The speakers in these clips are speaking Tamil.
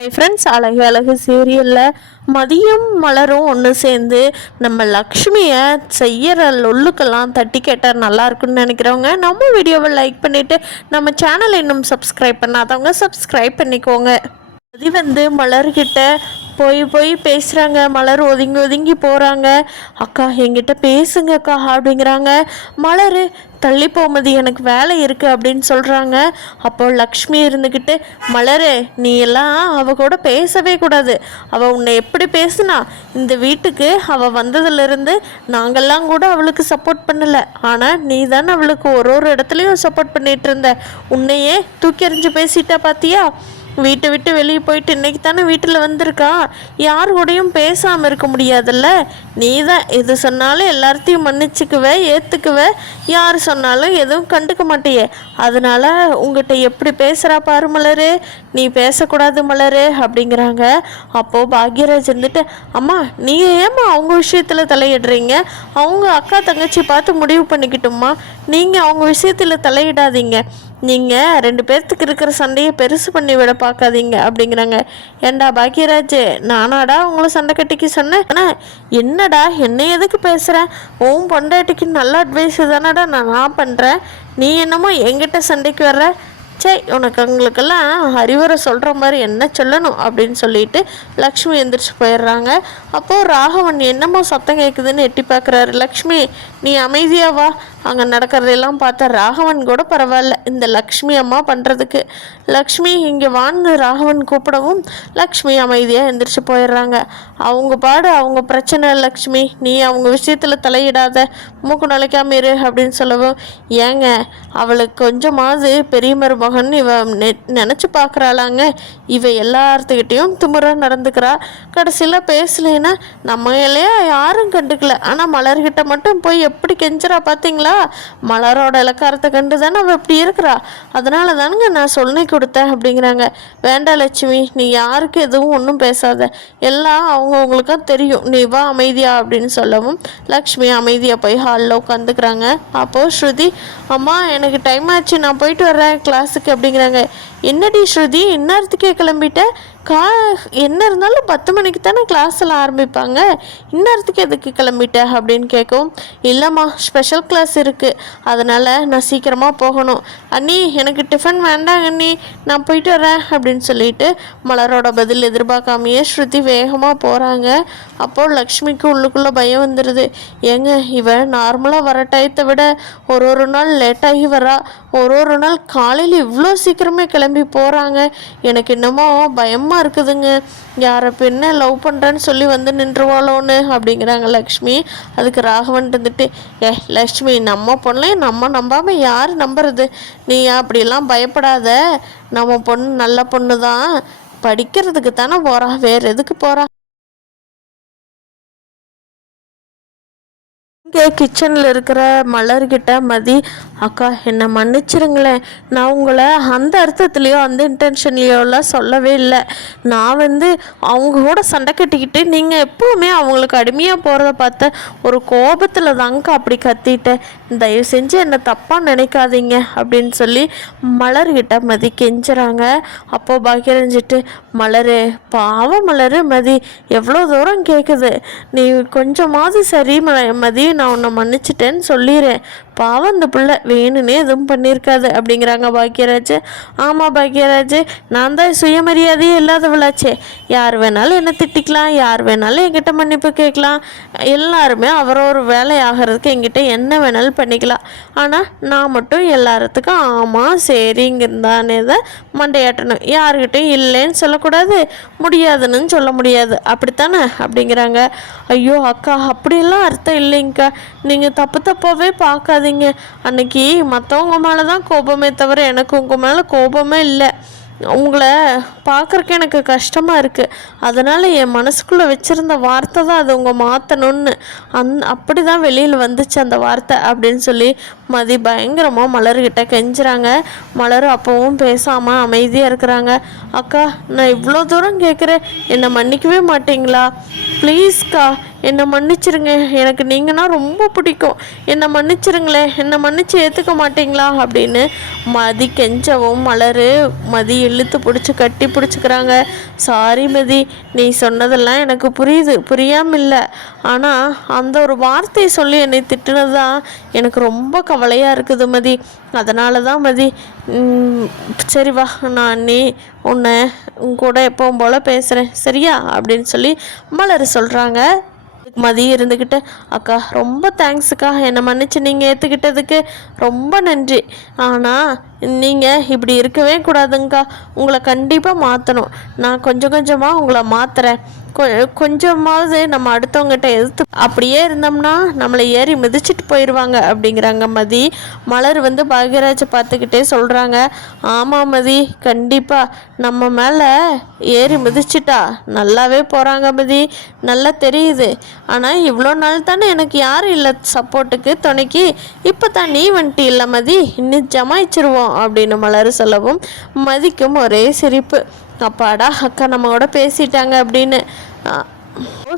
ஃப்ரெண்ட்ஸ், அழகு அழகு சீரியலில் மதியம் மலரும் ஒன்று சேர்ந்து நம்ம லக்ஷ்மியை செய்கிற லொல்லுக்கெல்லாம் தட்டி கேட்டால் நல்லா இருக்குன்னு நினைக்கிறவங்க நம்ம வீடியோவை லைக் பண்ணிவிட்டு நம்ம சேனலை இன்னும் சப்ஸ்கிரைப் பண்ணாதவங்க சப்ஸ்கிரைப் பண்ணிக்கோங்க. அது மலர்கிட்ட போய் போய் பேசுகிறாங்க. மலர் ஒதுங்கி ஒதுங்கி போகிறாங்க. அக்கா என்கிட்ட பேசுங்க அக்கா அப்படிங்கிறாங்க. மலர் தள்ளி போகும்போது எனக்கு வேலை இருக்குது அப்படின்னு சொல்கிறாங்க. அப்போது லக்ஷ்மி இருந்துக்கிட்டு, மலர் நீ எல்லாம் அவள் கூட பேசவே கூடாது. அவள் உன்னை எப்படி பேசுனா, இந்த வீட்டுக்கு அவள் வந்ததுலேருந்து நாங்கள்லாம் கூட அவளுக்கு சப்போர்ட் பண்ணலை. ஆனால் நீ தானே அவளுக்கு ஒரு இடத்துலையும் சப்போர்ட் பண்ணிகிட்டு இருந்த. உன்னையே தூக்கி எறிஞ்சு பேசிட்டா பார்த்தியா? வீட்டை விட்டு வெளியே போயிட்டு இன்றைக்கி தானே வீட்டில் வந்திருக்கா. யார் கூடயும் பேசாமல் இருக்க முடியாதுல்ல. நீ தான் எது சொன்னாலும் எல்லாத்தையும் மன்னிச்சுக்குவே, ஏற்றுக்குவே. யார் சொன்னாலும் எதுவும் கண்டுக்க மாட்டியே. அதனால் உங்கள்கிட்ட எப்படி பேசுகிறா பாரு மலர், நீ பேசக்கூடாது மலர் அப்படிங்கிறாங்க. அப்போது பாக்யராஜ் இருந்துட்டு, அம்மா நீங்கள் ஏம்மா அவங்க விஷயத்தில் தலையிடுறீங்க? அவங்க அக்கா தங்கச்சி பார்த்து முடிவு பண்ணிக்கிட்டோம்மா. நீங்கள் அவங்க விஷயத்தில் தலையிடாதீங்க. நீங்கள் ரெண்டு பேர்த்துக்கு இருக்கிற சண்டையை பெருசு பண்ணி விட பார்க்காதீங்க அப்படிங்கிறாங்க. ஏண்டா பாக்யராஜ், நானாடா உங்களை சண்டை கட்டிக்கு சொன்னேன்? ஆனால் என்னடா என்னை எதுக்கு பேசுகிறேன்? உன் பொண்டாட்டிக்கு நல்ல அட்வைஸ் தானடா நான் பண்ணுறேன். நீ என்னமோ என்கிட்ட சண்டைக்கு வர்ற? உனக்கு அவங்களுக்கெல்லாம் அறிவுரை சொல்கிற மாதிரி என்ன சொல்லணும் அப்படின்னு சொல்லிட்டு லக்ஷ்மி எந்திரிச்சு போயிடுறாங்க. அப்போது ராகவன் என்னமோ சத்தம் கேட்குதுன்னு எட்டி பார்க்குறாரு. லக்ஷ்மி நீ அமைதியாவா. அங்கே நடக்கிறதெல்லாம் பார்த்தா ராகவன் கூட பரவாயில்ல இந்த லக்ஷ்மி அம்மா பண்ணுறதுக்கு. லக்ஷ்மி இங்கே வாழ்ந்து ராகவன் கூப்பிடவும் லக்ஷ்மி அமைதியாக எந்திரிச்சு போயிடுறாங்க. அவங்க பாடு அவங்க பிரச்சனை. லக்ஷ்மி நீ அவங்க விஷயத்தில் தலையிடாத, மூக்கு நுழைக்காம இரு அப்படின்னு சொல்லவும், ஏங்க அவளுக்கு கொஞ்சமாவது பெரிய மருமகன் இவ நினச்சி பார்க்குறாளாங்க. இவ எல்லாத்துக்கிட்டேயும் திமுறாக நடந்துக்கிறா. கடைசியில் பேசலைன்னா நம்ம இல்லையா யாரும் கண்டுக்கல. ஆனால் மலர்கிட்ட மட்டும் போய் எப்படி கெஞ்சுறா பார்த்தீங்களா? மலரோட இலக்காரத்தை கண்டு தானே அவள் இப்படி இருக்கிறா. அதனால தானுங்க நான் சொல்லி கொடுத்தேன் அப்படிங்கிறாங்க. வேண்டாம் லட்சுமி, நீ யாருக்கு எதுவும் ஒன்றும் பேசாத. எல்லாம் அவங்கவுங்களுக்கும் தெரியும். நீ வா அமைதியா அப்படின்னு சொல்லவும் லக்ஷ்மி அமைதியாக போய் ஹாலில் உட்காந்துக்கிறாங்க. அப்போது ஸ்ருதி, அம்மா எனக்கு டைம் ஆச்சு, நான் போயிட்டு வர்றேன் கிளாஸுக்கு அப்படிங்கிறாங்க. என்னடி ஸ்ருதி இந்நேரத்துக்கே கிளம்பிட்ட? என்ன இருந்தாலும் 10 மணிக்கு தானே கிளாஸ் எல்லாம் ஆரம்பிப்பாங்க. இந்நேரத்துக்கு எதுக்கு கிளம்பிட்ட அப்படின்னு கேட்கவும், இல்லைம்மா ஸ்பெஷல் கிளாஸ் இருக்குது, அதனால் நான் சீக்கிரமாக போகணும். அண்ணி எனக்கு டிஃபன் வேண்டாங்க அண்ணி, நான் போயிட்டு வரேன் அப்படின்னு சொல்லிட்டு மலரோட பதில் எதிர்பார்க்காமையே ஸ்ருதி வேகமாக போகிறாங்க. அப்போது லக்ஷ்மிக்கு உள்ளுக்குள்ளே பயம் வந்துடுது. ஏங்க இவ நார்மலாக வர டயத்தை விட ஒரு நாள் லேட்டாகி வரா. ஒரு நாள் காலையில் இவ்வளோ சீக்கிரமே கிளம்பி போகிறாங்க. எனக்கு என்னமோ பயமாக இருக்குதுங்க. யாரை பெண்ணை லவ் பண்ணுறேன்னு சொல்லி வந்து நின்றுவாளோன்னு அப்படிங்கிறாங்க லக்ஷ்மி. அதுக்கு ராகவன் இருந்துட்டு, லக்ஷ்மி நம்ம பொண்ணே நம்ம நம்பாமல் யார் நம்புறது? நீ அப்படிலாம் பயப்படாத. நம்ம பொண்ணு நல்ல பொண்ணு தான், படிக்கிறதுக்கு தானே போகிறா, வேறு எதுக்கு போகிறா? இங்கே கிச்சனில் இருக்கிற மலர்கிட்ட மதி, அக்கா என்னை மன்னிச்சிருங்களேன். நான் உங்களை அந்த அர்த்தத்துலேயோ அந்த இன்டென்ஷன்லேயோலாம் சொல்லவே இல்லை. நான் அவங்க கூட சண்டை கட்டிக்கிட்டு நீங்கள் எப்போவுமே அவங்களுக்கு அடிமையாக போகிறத பார்த்த ஒரு கோபத்தில் தாங்க அப்படி கத்திட்டேன். தயவு செஞ்சு என்னை தப்பாக நினைக்காதீங்க அப்படின்னு சொல்லி மலர்கிட்ட மதி கெஞ்சுறாங்க. அப்போது பாக்கியரஞ்சிட்டு, மலர் பாவம் மலர், மதி எவ்வளோ தூரம் கேட்குது, நீ கொஞ்சமாவது சரி மதி, நான் உன்னை மன்னிச்சிட்டேன்னு சொல்லிடுறேன். பாவம் இந்த பிள்ளை வேணுன்னே எதுவும் பண்ணியிருக்காது அப்படிங்கிறாங்க பாக்யராஜ். ஆமாம் பாக்யராஜ், நான் தான் சுயமரியாதையே இல்லாதவளாச்சே. யார் வேணாலும் என்னை திட்டிக்கலாம், யார் வேணாலும் என்கிட்ட மன்னிப்பு கேட்கலாம். எல்லாருமே அவரோட வேலை ஆகிறதுக்கு என்கிட்ட என்ன வேணாலும் பண்ணிக்கலாம். ஆனால் நான் மட்டும் எல்லாத்துக்கும் ஆமாம் சரிங்கிறதானே தான் மண்டையாட்டணும். யாருக்கிட்டையும் இல்லைன்னு சொல்லக்கூடாது, முடியாதுன்னு சொல்ல முடியாது, அப்படித்தானே அப்படிங்கிறாங்க. ஐயோ அக்கா அப்படியெல்லாம் அர்த்தம் இல்லைங்கக்கா, நீங்கள் தப்பாகவே பார்க்காதீங்க. அன்னைக்கு மற்றவங்க மேலே தான் கோபமே தவிர எனக்கு உங்கள் மேலே கோபமே இல்லை. உங்களை பார்க்குறக்கு எனக்கு கஷ்டமாக இருக்குது. அதனால் என் மனசுக்குள்ளே வச்சுருந்த வார்த்தை தான் அது உங்கள் மாற்றணும்னு அப்படி தான் வெளியில் வந்துச்சு அந்த வார்த்தை அப்படின்னு சொல்லி மதி பயங்கரமாக மலர்கிட்ட கெஞ்சுறாங்க. மலர் அப்பவும் பேசாமல் அமைதியாக இருக்கிறாங்க. அக்கா, நான் இவ்வளோ தூரம் கேட்குறேன், என்னை மன்னிக்கவே மாட்டீங்களா? ப்ளீஸ்க்கா, என்னை மன்னிச்சிருங்க, எனக்கு நீங்கன்னா ரொம்ப பிடிக்கும், என்னை மன்னிச்சிருங்களேன், என்னை மன்னிச்சு ஏற்றுக்க மாட்டிங்களா அப்படின்னு மதி கெஞ்சவும் மலர் மதி இழுத்து பிடிச்சி கட்டி பிடிச்சிக்கிறாங்க. சாரி மதி, நீ சொன்னதெல்லாம் எனக்கு புரியுது, புரியாமல் இல்லை. ஆனால் அந்த ஒரு வார்த்தையை சொல்லி என்னை திட்டுனது தான் எனக்கு ரொம்ப கவலையாக இருக்குது மதி. அதனால தான் மதி, சரி வா, நான் நீ உன்னை கூட எப்பவும் போல் பேசுகிறேன் சரியா அப்படின்னு சொல்லி மலர் சொல்கிறாங்க. மதி இருந்துக்கிட்டு, அக்கா ரொம்ப தேங்க்ஸுக்கா, என்னை மன்னிச்சு நீங்கள் ஏற்றுக்கிட்டதுக்கு ரொம்ப நன்றி. ஆனால் நீங்கள் இப்படி இருக்கவே கூடாதுங்கக்கா, உங்களை கண்டிப்பாக மாற்றணும். நான் கொஞ்சம் கொஞ்சமாக உங்களை மாற்றுறேன். கொஞ்சமாவது நம்ம அடுத்தவங்ககிட்ட எதிர்த்து அப்படியே இருந்தோம்னா நம்மளை ஏறி மிதிச்சிட்டு போயிடுவாங்க அப்படிங்கிறாங்க மதி. மலர் பாக்யராஜை பார்த்துக்கிட்டே சொல்கிறாங்க, ஆமாம் மதி, கண்டிப்பாக நம்ம மேலே ஏறி மிதிச்சிட்டா நல்லாவே போகிறாங்க மதி, நல்லா தெரியுது. ஆனால் இவ்வளோ நாள் தானே எனக்கு யாரும் இல்லை சப்போர்ட்டுக்கு, துணைக்கு, இப்போ தான் நீ வந்துட்டு இல்லை மதி, இன்னும் ஜமாயிச்சிருவோம் அப்படின்னு மலர் சொல்லவும் மதிக்கும் ஒரே சிரிப்பு. அப்பாடா, அக்கா நம்மளோட பேசிட்டாங்க அப்படின்னு.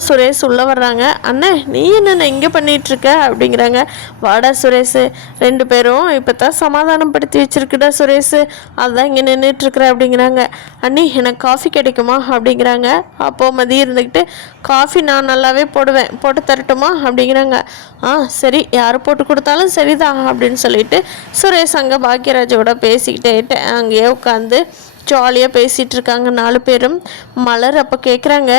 சுரேஷ் உள்ளே வர்றாங்க. அண்ணே, நீ என்னென்ன இங்கே பண்ணிகிட்ருக்க அப்படிங்கிறாங்க. வாடா சுரேஷ், ரெண்டு பேரும் இப்போ தான் சமாதானப்படுத்தி வச்சுருக்குடா சுரேஷ், அதுதான் இங்கே நின்றுட்டுருக்குற அப்படிங்கிறாங்க. அண்ணி, எனக்கு காஃபி கிடைக்குமா அப்படிங்கிறாங்க. அப்போது மதி இருந்துக்கிட்டு, காஃபி நான் நல்லாவே போடுவேன், போட்டு தரட்டுமா அப்படிங்கிறாங்க. சரி, யார் போட்டு கொடுத்தாலும் சரிதான் அப்படின்னு சொல்லிட்டு சுரேஷ் அங்கே பாக்யராஜோட பேசிக்கிட்டே அங்கேயே உட்காந்து ஜாலியாக பேசிகிட்டு இருக்காங்க 4 பேரும். மலர் அப்போ கேட்குறாங்க,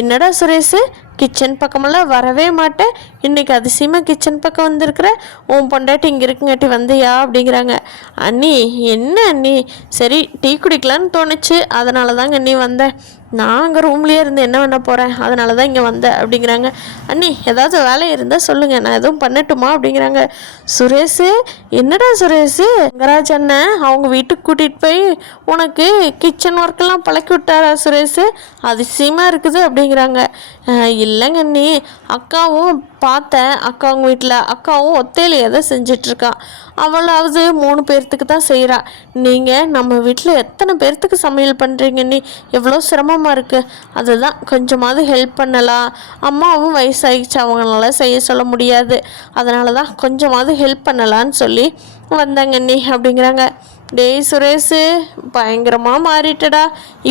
என்னடா சுரேஷ், கிச்சன் பக்கமெல்லாம் வரவே மாட்டேன், இன்றைக்கி அதிசயமாக கிச்சன் பக்கம் வந்திருக்கிற, உன் பொண்டாட்டி இங்கே இருக்குங்காட்டி வந்தியா அப்படிங்கிறாங்க. அண்ணி, என்ன அண்ணி, சரி டீ குடிக்கலான்னு தோணுச்சு, அதனால தாங்க அண்ணி வந்தேன், நான் அங்கே ரூம்லேயே இருந்து என்ன பண்ண போகிறேன், அதனால தான் இங்கே வந்தேன் அப்படிங்கிறாங்க. அண்ணி, ஏதாவது வேலை இருந்தால் சொல்லுங்கள், நான் எதுவும் பண்ணட்டுமா அப்படிங்கிறாங்க. சுரேஷு, என்னடா சுரேஷு, ரங்கராஜ் அண்ணன் அவங்க வீட்டுக்கு கூட்டிகிட்டு போய் உனக்கு கிச்சன் ஒர்க்கெல்லாம் பழக்கி விட்டாரா சுரேஷு, அதிசயமாக இருக்குது அப்படிங்கிறாங்க. இல்லைங்க அண்ணி, அக்காவும் பார்த்தேன், அக்கா அவங்க வீட்டில் அக்காவும் ஒத்தையில் எதை செஞ்சிட்ருக்கா, அவளாவது 3 பேர்த்துக்கு தான் செய்கிறா, நீங்கள் நம்ம வீட்டில் எத்தனை பேர்த்துக்கு சமையல் பண்ணுறீங்க நீ, எவ்வளோ சிரமமாக இருக்குது, அதுதான் கொஞ்சமாவது ஹெல்ப் பண்ணலாம், அம்மாவும் வயசாகிடுச்சு, அவங்களால செய்ய சொல்ல முடியாது, அதனால தான் கொஞ்சமாவது ஹெல்ப் பண்ணலான்னு சொல்லி வந்தாங்க நீ அப்படிங்கிறாங்க. டேய் சுரேஷு, பயங்கரமாக மாறிட்டடா,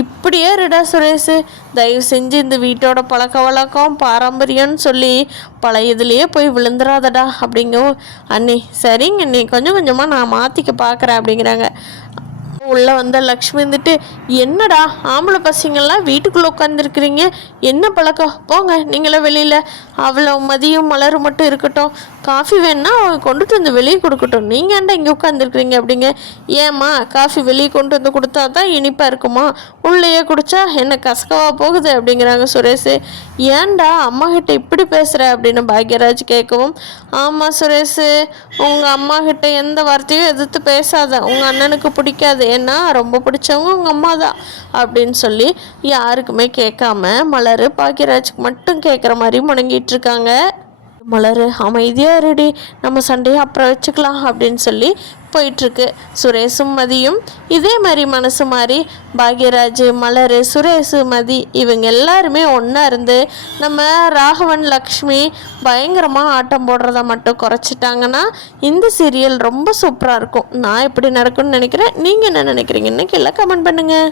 இப்படியே இருடா சுரேஷு, தயவு செஞ்சு இந்த வீட்டோட பழக்க வழக்கம் பாரம்பரியம்னு சொல்லி பழையதுலேயே போய் விழுந்துடாதடா அப்படிங்கவும், அண்ணி சரிங்க அண்ணி, கொஞ்சம் கொஞ்சமாக நான் மாற்றிக்க பார்க்குறேன் அப்படிங்கிறாங்க. உள்ளே வந்த லக்ஷ்மி என்னடா ஆம்பளை பசங்கள்லாம் வீட்டுக்குள்ளே உட்காந்துருக்குறீங்க, என்ன பழக்கம், போங்க நீங்களே வெளியில், அவ்வளோ மதியம் மலரும் மட்டும் இருக்கட்டும், காஃபி வேணுன்னா கொண்டுட்டு வந்து வெளியே கொடுக்கட்டும், நீங்கள் ஏன்டா இங்கே உட்காந்துருக்குறீங்க அப்படிங்க. ஏம்மா, காஃபி வெளியே கொண்டு வந்து கொடுத்தா தான் இனிப்பாக இருக்குமா, உள்ளேயே குடித்தா என்ன கசக்கவா போகுது அப்படிங்கிறாங்க சுரேஷ். ஏன்டா அம்மா கிட்ட இப்படி பேசுகிற அப்படின்னு பாக்யராஜ் கேட்கவும், ஆமாம் சுரேஷ், உங்கள் அம்மா கிட்ட எந்த வார்த்தையும் எதிர்த்து பேசாத, உங்கள் அண்ணனுக்கு பிடிக்காது, ஏன்னா ரொம்ப பிடிச்சவங்க உங்கள் அம்மா தான் அப்படின்னு சொல்லி யாருக்குமே கேட்காம மலர் பாக்யராஜுக்கு மட்டும் கேட்குற மாதிரி முணங்கிட்டு இருக்காங்க. மலர் அமைதியாக ரெடி, நம்ம சண்டையை அப்புறம் வச்சுக்கலாம் அப்படின்னு சொல்லி போயிட்டுருக்கு. சுரேஷும் மதியும் இதே மாதிரி மனசு மாதிரி பாக்யராஜ், மலர், சுரேஷ், மதி இவங்க எல்லாருமே ஒன்றா இருந்து நம்ம ராகவன் லக்ஷ்மி பயங்கரமாக ஆட்டம் போடுறத மட்டும் குறைச்சிட்டாங்கன்னா இந்த சீரியல் ரொம்ப சூப்பராக இருக்கும். நான் எப்படி நடக்கும்னு நினைக்கிறேன், நீங்கள் என்ன நினைக்கிறீங்கன்னு கீழே கமெண்ட் பண்ணுங்கள்.